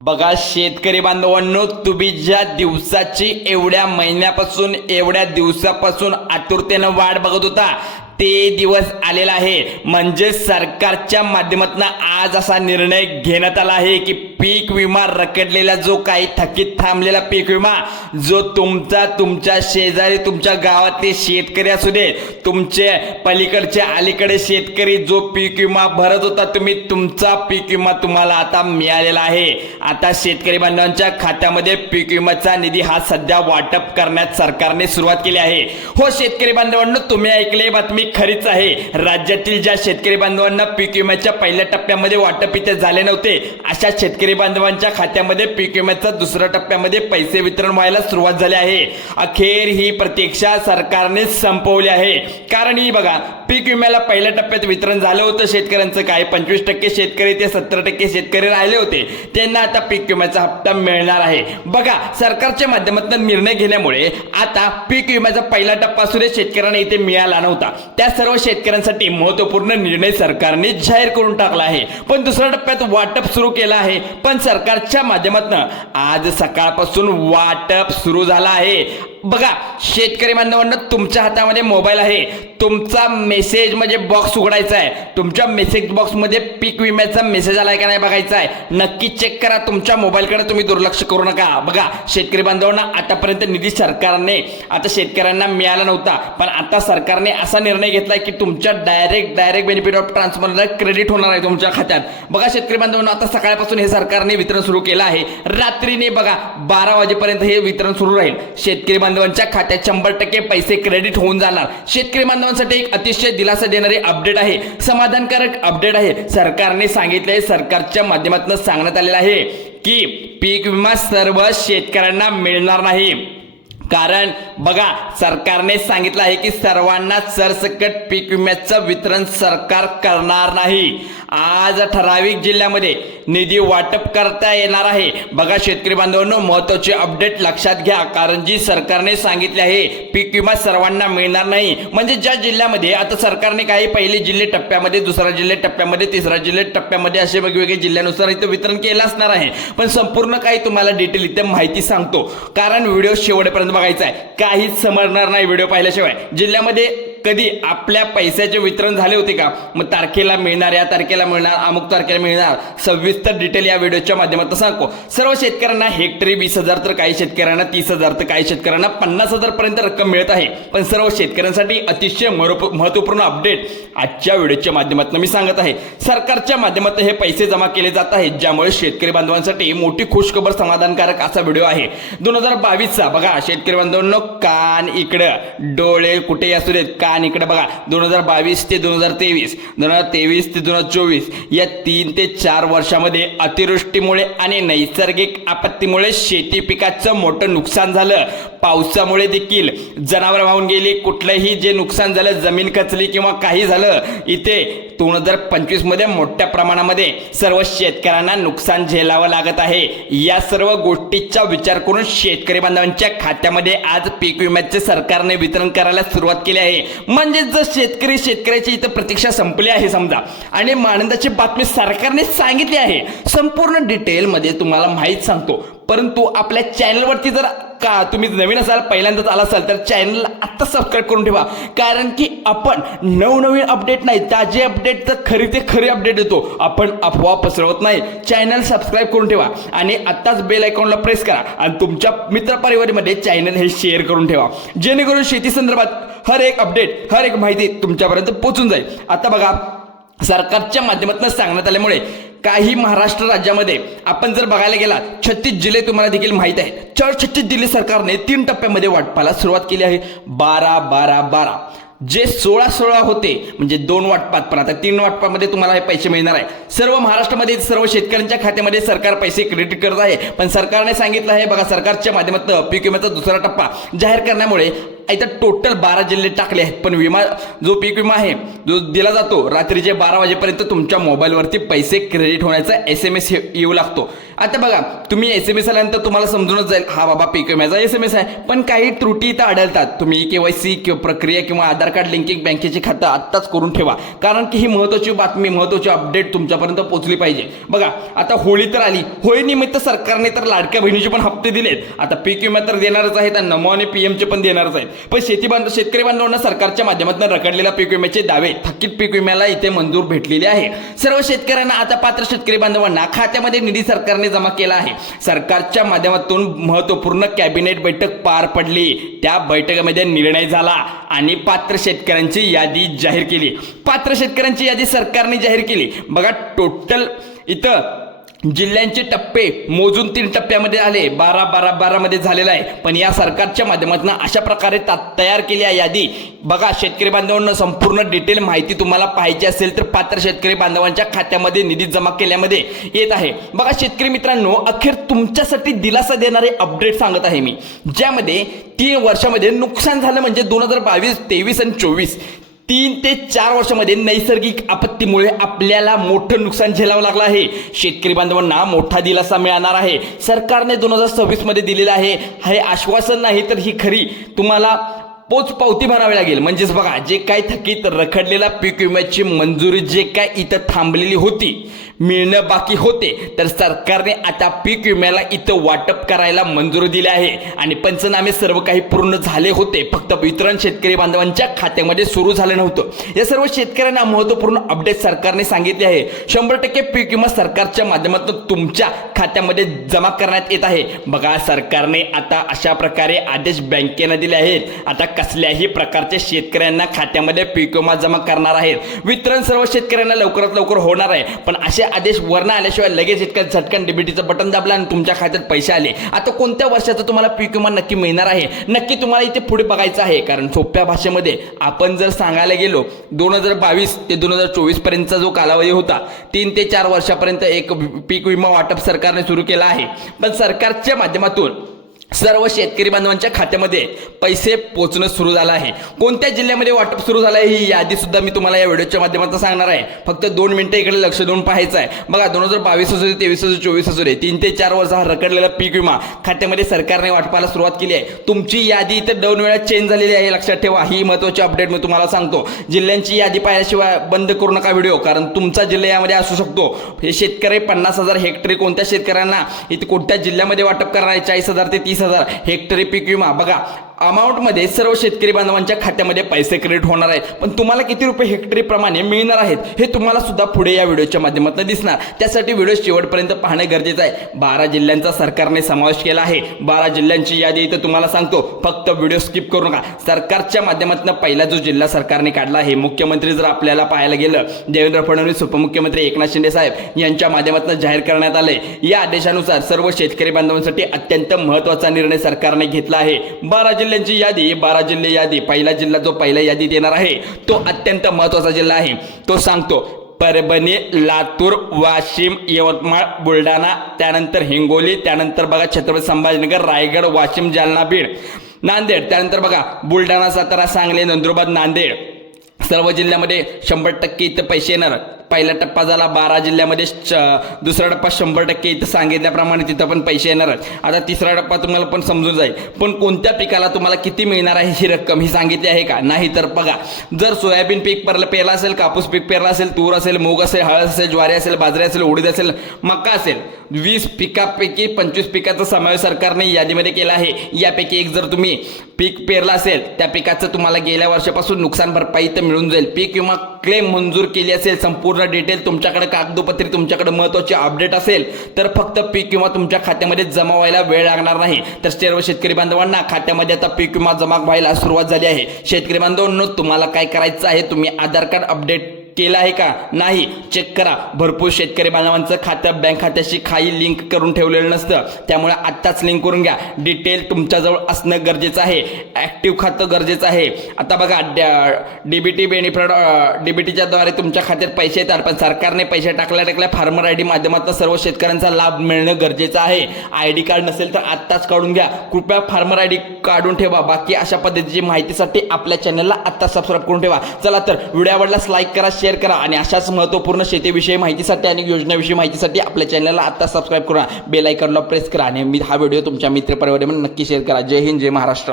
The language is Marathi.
बघा शेतकरी बांधवांनो, तुम्ही ज्या दिवसाची एवढ्या महिन्यापासून एवढ्या दिवसापासून आतुरतेनं वाट बघत होता ते दिवस आलेला आहे। म्हणजे सरकारच्या माध्यमातून आज असा निर्णय घेण्यात आला आहे की पीक विमा रखडलेला जो काही थकीत थांबलेला पीक विमा जो तुमच्या शेजारी तुमच्या गावातले शेतकरी असू दे, तुमचे पलीकडचे अलीकडे शेतकरी जो पीक विमा भरत होता तुम्ही, तुमचा पीक विमा तुम्हाला आता मिळालेला आहे। आता शेतकरी बांधवांच्या खात्यामध्ये पीक विम्याचा निधी हा सध्या वाटप करण्यास सरकारने सुरुवात केली आहे। हो शेतकरी बांधवांनो, तुम्ही ऐकले बातमी खरीच आहे। राज्यातील ज्या शेतकरी बांधवांना पीक विम्याच्या पहिल्या टप्प्यामध्ये वाटप इथे झाले नव्हते, अशा शेतकरी बांधवांच्या खात्यामध्ये पीक विम्याचा दुसऱ्या टप्प्यामध्ये पैसे वितरण व्हायला सुरुवात झाली आहे। अखेर ही प्रतीक्षा सरकारने संपवली आहे। कारण ही बघा, पीक विम्याला पहिल्या टप्प्यात वितरण झालं होतं शेतकऱ्यांचं, काय 25% शेतकरी ते 70% शेतकरी राहिले होते, त्यांना आता पीक विम्याचा हप्ता मिळणार आहे। बघा, सरकारच्या माध्यमातून निर्णय घेण्यामुळे आता पीक विम्याचा पहिला टप्पा सुद्धा शेतकऱ्यांना इथे मिळाला नव्हता, त्या सर्व शेतकऱ्यांसाठी महत्त्वपूर्ण निर्णय सरकारने जाहीर करून टाकला आहे। पण दुसऱ्या टप्प्यात वाटप सुरू केलं आहे, पण सरकारच्या माध्यमातून आज सकाळपासून वाटप सुरू झालं आहे। बघा शेतकरी बांधवांना, तुमच्या हातामध्ये मोबाईल आहे, तुमचा मेसेज म्हणजे बॉक्स उघडायचा आहे, तुमच्या मेसेज बॉक्स मध्ये पीक विम्याचा मेसेज आलाय का नाही बघायचा आहे, नक्की चेक करा। तुमच्या मोबाईलकडे तुम्ही दुर्लक्ष करू नका। बघा शेतकरी बांधवांना, आतापर्यंत निधी सरकारने आता शेतकऱ्यांना मिळाला नव्हता, पण आता सरकारने असा निर्णय घेतलाय की तुमच्या डायरेक्ट बेनिफिट ऑफ ट्रान्सफरला क्रेडिट होणार आहे तुमच्या खात्यात। बघा शेतकरी बांधवांना, आता सकाळपासून हे सरकारने वितरण सुरू केलं आहे। रात्रीने बघा 12 वाजेपर्यंत हे वितरण सुरू राहील। शेतकरी बांधवांच्या खात्यात 100% पैसे क्रेडिट होऊन जाणार। शेतकरी बांधवांसाठी एक अतिशय दिलासा देणारी अपडेट आहे, समाधानकारक अपडेट आहे। सरकारने सांगितले, सरकारच्या माध्यमातून सांगण्यात आलेलं आहे की पीक विमा सर्व शेतकऱ्यांना मिळणार नाही। कारण बघा, सरकारने सांगितलं आहे की सर्वांना सरसकट पीक विम्याचं वितरण सरकार करणार नाही। आज ठराविक जिल्ह्यामध्ये निधी वाटप करता येणार आहे। बघा शेतकरी बांधवांनो, महत्त्वाचे अपडेट लक्षात घ्या, कारण जी सरकारने सांगितले आहे पीक विमा सर्वांना मिळणार नाही, म्हणजे ज्या जिल्ह्यामध्ये आता सरकारने काही पहिले जिल्हे टप्प्यामध्ये, दुसरा जिल्हे टप्प्यामध्ये, तिसरा जिल्हे टप्प्यामध्ये असे वेगवेगळे जिल्ह्यानुसार इथे वितरण केलं असणार आहे। पण संपूर्ण काही तुम्हाला डिटेल इथे माहिती सांगतो, कारण व्हिडिओ शेवटपर्यंत बघायचा आहे, काहीच समजणार नाही व्हिडिओ पाहिल्याशिवाय। जिल्ह्यामध्ये कधी आपल्या पैशाचे वितरण झाले होते का, मग तारखेला मिळणार, या तारखेला मिळणार, अमुक तारखेला मिळणार, सविस्तर डिटेल या व्हिडिओच्या माध्यमातून सांगतो। सर्व शेतकऱ्यांना हेक्टरी 20,000 तर काही शेतकऱ्यांना 30,000 तर काही शेतकऱ्यांना 50,000 पर्यंत रक्कम मिळत आहे। पण सर्व शेतकऱ्यांसाठी अतिशय महत्त्वपूर्ण अपडेट आजच्या व्हिडिओच्या माध्यमातून मी सांगत आहे। सरकारच्या माध्यमातून हे पैसे जमा केले जात आहेत, ज्यामुळे शेतकरी बांधवांसाठी मोठी खुशखबर, समाधानकारक असा व्हिडिओ आहे। 2022चा बघा शेतकरी बांधवांनो, कान इकडं, डोळे कुठे असू देत, कान इकडे बघा। 2022 ते 2023, 2023 ते 2024 या 3 ते 4 वर्षामध्ये अतिवृष्टीमुळे आणि नैसर्गिक आपत्तीमुळे शेती पिकाचं मोठं नुकसान झालं। पावसामुळे देखील जनावर वाहून गेली, कुठलंही जे नुकसान झालं, जमीन कचली किंवा काही झालं, इथे 2025 मध्ये मोठ्या प्रमाणामध्ये सर्व शेतकऱ्यांना नुकसान झेलावं लागत आहे। या सर्व गोष्टीचा विचार करून शेतकरी बांधवांच्या खात्यामध्ये आज पीक विम्याचे सरकारने वितरण करायला सुरुवात केली आहे। म्हणजे जर शेतकऱ्याची इथं प्रतीक्षा संपली आहे समजा, आणि आनंदाची बातमी सरकारने सांगितली आहे। संपूर्ण डिटेल मध्ये तुम्हाला माहिती सांगतो, परंतु आपल्या चॅनलवरती जर का तुम्ही नवीन असाल, पहिल्यांदाच आला असाल, तर चॅनलला आत्ता सबस्क्राईब करून ठेवा, कारण की आपण नवनवीन अपडेट नाही, ताजे अपडेट तर खरी अपडेट देतो, आपण अफवा पसरवत नाही। चॅनल सबस्क्राईब करून ठेवा आणि आत्ताच बेल आयकॉनला प्रेस करा आणि तुमच्या मित्रपरिवारामध्ये चॅनल हे शेअर करून ठेवा, जेणेकरून शेती संदर्भात हर एक अपडेट, हर एक माहिती तुमच्यापर्यंत पोहोचून जाईल। आता बघा, सरकारच्या माध्यमातून सांगण्यात आल्यामुळे काही महाराष्ट्र राज्यामध्ये आपण जर बघायला गेला, 36 जिल्हे तुम्हाला देखील माहित आहे। 36 जिल्हे सरकारने 3 टप्प्यामध्ये वाटपाला सुरुवात केली आहे। 12 जे 16 होते, म्हणजे 2 वाटपात, पण आता 3 वाटपामध्ये तुम्हाला हे पैसे मिळणार आहे। सर्व महाराष्ट्रामध्ये सर्व शेतकऱ्यांच्या खात्यामध्ये सरकार पैसे क्रेडिट करत आहे। पण सरकारने सांगितलं आहे बघा, सरकारच्या माध्यमातून पीक विम्याचा दुसरा टप्पा जाहीर करण्यामुळे इथं टोटल 12 जिल्हे टाकले आहेत। पण विमा जो पीक विमा आहे जो दिला जातो, रात्रीचे 12 वाजेपर्यंत तुमच्या मोबाईलवरती पैसे क्रेडिट होण्याचा SMS येऊ लागतो। आता बघा, तुम्ही SMS आल्यानंतर तुम्हाला समजूनच जाईल हा बाबा पीक विम्याचा SMS आहे, पण काही त्रुटी इथं आढळतात. तुम्ही KYC प्रक्रिया किंवा आधार कार्ड लिंकिंग बँकेचे खातं आत्ताच करून ठेवा, कारण की ही महत्त्वाची बातमी, महत्त्वाची अपडेट तुमच्यापर्यंत पोहोचली पाहिजे. बघा, आता होळी तर आली, होळी निमित्त सरकारने तर लाडक्या बहिणीचे पण हप्ते दिलेत. आता पीक विमा तर देणारच आहेत आणि नमो आणि PM चे पण देणारच आहेत. पण शेतकरी बांधवांना सरकारच्या माध्यमातून रखडलेल्या पीक विम्याचे दावे, थकीत पीक विम्याला इथे मंजूर भेटलेले आहे. सर्व शेतकऱ्यांना, आता पात्र शेतकरी बांधवांना खात्यामध्ये निधी सरकारने जमा केला आहे. सरकारच्या माध्यमातून महत्त्वपूर्ण कॅबिनेट बैठक पार पडली. त्या बैठकीमध्ये निर्णय झाला आणि पात्र शेतकऱ्यांची यादी जाहीर केली. पात्र शेतकऱ्यांची यादी सरकारने जाहीर केली. बघा, टोटल इथं जिल्ह्यांचे टप्पे मोजून 3 टप्प्यामध्ये आले, 12 मध्ये झालेला आहे. पण या सरकारच्या माध्यमातून अशा प्रकारे तयार केली आहे यादी. बघा, शेतकरी बांधवांना संपूर्ण डिटेल माहिती तुम्हाला पाहिजे असेल तर पात्र शेतकरी बांधवांच्या खात्यामध्ये निधी जमा केल्यामध्ये येत आहे. बघा शेतकरी मित्रांनो, अखेर तुमच्यासाठी दिलासा देणारे अपडेट सांगत आहे मी, ज्यामध्ये 3 वर्षामध्ये नुकसान झालं, म्हणजे 2022, 23 आणि 24 3 ते 4 वर्षामध्ये नैसर्गिक आपत्तीमुळे आपल्याला मोठं नुकसान झेलावं लागलं आहे. शेतकरी बांधवांना मोठा दिलासा मिळणार आहे. सरकारने 2026 मध्ये दिलेलं आहे. हे आश्वासन नाही तर ही खरी तुम्हाला पोचपावती म्हणावी लागेल. म्हणजेच बघा, जे काय थकीत रखडलेला पीक विम्याची मंजुरी जे काय इथं थांबलेली होती, मिळणं बाकी होते, तर सरकारने आता पीक विम्याला इथं वाटप करायला मंजुरी दिली आहे आणि पंचनामे सर्व काही पूर्ण झाले होते. फक्त वितरण शेतकरी बांधवांच्या खात्यामध्ये सुरू झालं नव्हतं. या सर्व शेतकऱ्यांना महत्त्वपूर्ण अपडेट सरकारने सांगितले आहे. 100% पीक विमा सरकारच्या माध्यमातून तुमच्या खात्यामध्ये जमा करण्यात येत आहे. बघा, सरकारने आता अशा प्रकारे आदेश बँकेने दिले आहेत. आता कसल्याही प्रकारच्या शेतकऱ्यांना खात्यामध्ये पीक विमा जमा करणार आहेत. वितरण सर्व शेतकऱ्यांना लवकरात लवकर होणार आहे. पण असे आदेश वर्ण आल्याशिवाय लगेच इतक्या झटकन डीबीटीचं बटन दाबलं आणि तुमच्या खात्यात पैसे आले. आता कोणत्या वर्षाचा तुम्हाला पीक विमा नक्की मिळणार आहे, नक्की तुम्हाला इथे पुढे बघायचं आहे. कारण सोप्या भाषेमध्ये आपण जर सांगायला गेलो, 2022 ते 2024 पर्यंतचा जो कालावधी होता, 3 ते 4 वर्षापर्यंत एक पीक विमा वाटप सरकारने सुरू केला आहे. पण सरकारच्या माध्यमातून सर्व शेतकरी बांधवांच्या खात्यामध्ये पैसे पोहोचणं सुरू झालं आहे. कोणत्या जिल्ह्यामध्ये वाटप सुरू झालं आहे ही यादी सुद्धा मी तुम्हाला या व्हिडिओच्या माध्यमातून सांगणार आहे. फक्त 2 मिनिटं इकडे लक्ष देऊन पाहायचं आहे. बघा, 2022 असू दे, 23 असू दे, 24 असू दे, 3 ते 4 वर्ष हा रखडलेला पीक विमा खात्यामध्ये सरकारने वाटपाला सुरुवात केली आहे. तुमची यादी इथं 2 वेळा चेंज झालेली आहे, लक्षात ठेवा. ही महत्त्वाची अपडेट मी तुम्हाला सांगतो. जिल्ह्यांची यादी पाहिल्याशिवाय बंद करू नका व्हिडिओ, कारण तुमचा जिल्हा यामध्ये असू शकतो. हे शेतकरी 50,000 हेक्टरी कोणत्या शेतकऱ्यांना इथे कोणत्या जिल्ह्यामध्ये वाटप करणार आहे, 40,000 ते 30,000 हेक्टरी पीक विमा. बघा, अमाऊंटमध्ये सर्व शेतकरी बांधवांच्या खात्यामध्ये पैसे क्रेडिट होणार आहेत. पण तुम्हाला किती रुपये हेक्टरी प्रमाणे मिळणार आहेत हे तुम्हाला सुद्धा पुढे या व्हिडिओच्या माध्यमातून दिसणार. त्यासाठी व्हिडिओ शेवटपर्यंत पाहणं गरजेचं आहे. 12 जिल्ह्यांचा सरकारने समावेश केला आहे. 12 जिल्ह्यांची यादी इथं तुम्हाला सांगतो, फक्त व्हिडिओ स्किप करू नका. सरकारच्या माध्यमातून पहिला जो जिल्हा सरकारने काढला आहे, मुख्यमंत्री जर आपल्याला पाहायला गेलं, देवेंद्र फडणवीस, उपमुख्यमंत्री एकनाथ शिंदे साहेब यांच्या माध्यमातून जाहीर करण्यात आले. या आदेशानुसार सर्व शेतकरी बांधवांसाठी अत्यंत महत्त्वाचा निर्णय सरकारने घेतला आहे. 12 जिल्ह्यांची यादी, 12 जिल्हे यादी. पहिला जिल्हा जो पहिला यादी देणार आहे तो अत्यंत महत्त्वाचा जिल्हा आहे. तो सांगतो परभणी, लातूर, वाशिम, यवतमाळ, बुलढाणा, त्यानंतर हिंगोली, त्यानंतर बघा छत्रपती संभाजीनगर, रायगड, वाशिम, जालना, बीड, नांदेड, त्यानंतर बघा बुलढाणा, सातारा, सांगली, नंदुरबार, नांदेड. सर्व जिल्ह्यामध्ये 100% इथं पैसे येणार. पहिला टप्पा झाला 12 जिल्ह्यामध्ये, दुसरा टप्पा 100% इथं सांगितल्याप्रमाणे तिथं पण पैसे येणार. आता तिसरा टप्पा तुम्हाला पण समजून जाईल. पण कोणत्या पिकाला तुम्हाला किती मिळणार आहे ही रक्कम ही सांगितली आहे का? नाही. तर बघा, जर सोयाबीन पीक पेरलं असेल, कापूस पीक पेरला असेल, तूर असेल, मूग असेल, हळद असेल, ज्वारी असेल, बाजरी असेल, उडीद असेल, मका असेल, 20 पिकापैकी 25 पिकाचा समावेश सरकारने यादीमध्ये केला आहे. यापैकी एक जर तुम्ही पीक पेरला असेल, त्या पिकाचं तुम्हाला गेल्या वर्षापासून नुकसान भरपाई तर मिळून जाईल. पीक विमा क्लेम मंजूर केली असेल, संपूर्ण डिटेल तुमच्याकडे, कागदोपत्री तुमच्याकडे महत्त्वाची अपडेट असेल, तर फक्त पीक विमा तुमच्या खात्यामध्ये जमा व्हायला वेळ लागणार नाही. तर सर्व शेतकरी बांधवांना खात्यामध्ये आता पीक विमा जमा व्हायला सुरुवात झाली आहे. शेतकरी बांधवांनो, तुम्हाला काय करायचं आहे, तुम्ही आधार कार्ड अपडेट केलं आहे का नाही चेक करा. भरपूर शेतकरी बांधवांचं खातं बँक खात्याशी काही लिंक करून ठेवलेलं नसतं, त्यामुळे आत्ताच लिंक करून घ्या. डिटेल तुमच्याजवळ असणं गरजेचं आहे. ॲक्टिव्ह खातं गरजेचं आहे. आता बघा, डीबीटी बेनिफिट, डीबीटीच्या द्वारे तुमच्या खात्यात पैसे येतात, पण सरकारने पैसे टाकल्या फार्मर ID माध्यमातून सर्व शेतकऱ्यांचा लाभ मिळणं गरजेचं आहे. ID कार्ड नसेल तर आत्ताच काढून घ्या. कृपया फार्मर ID काढून ठेवा. बाकी अशा पद्धतीची माहितीसाठी आपल्या चॅनलला आता सबस्क्राईब करून ठेवा. चला तर व्हिडिओ आवडल्यास लाईक करा, शेअर करा आणि अशाच महत्त्वपूर्ण शेतीविषयी माहितीसाठी आणि योजनेविषयी माहितीसाठी आपल्या चॅनलला आता सबस्क्राईब करा, बेल आयकॉनला प्रेस करा आणि हा व्हिडिओ तुमच्या मित्रपरिवारामध्ये नक्की शेअर करा. जय हिंद, जय महाराष्ट्र.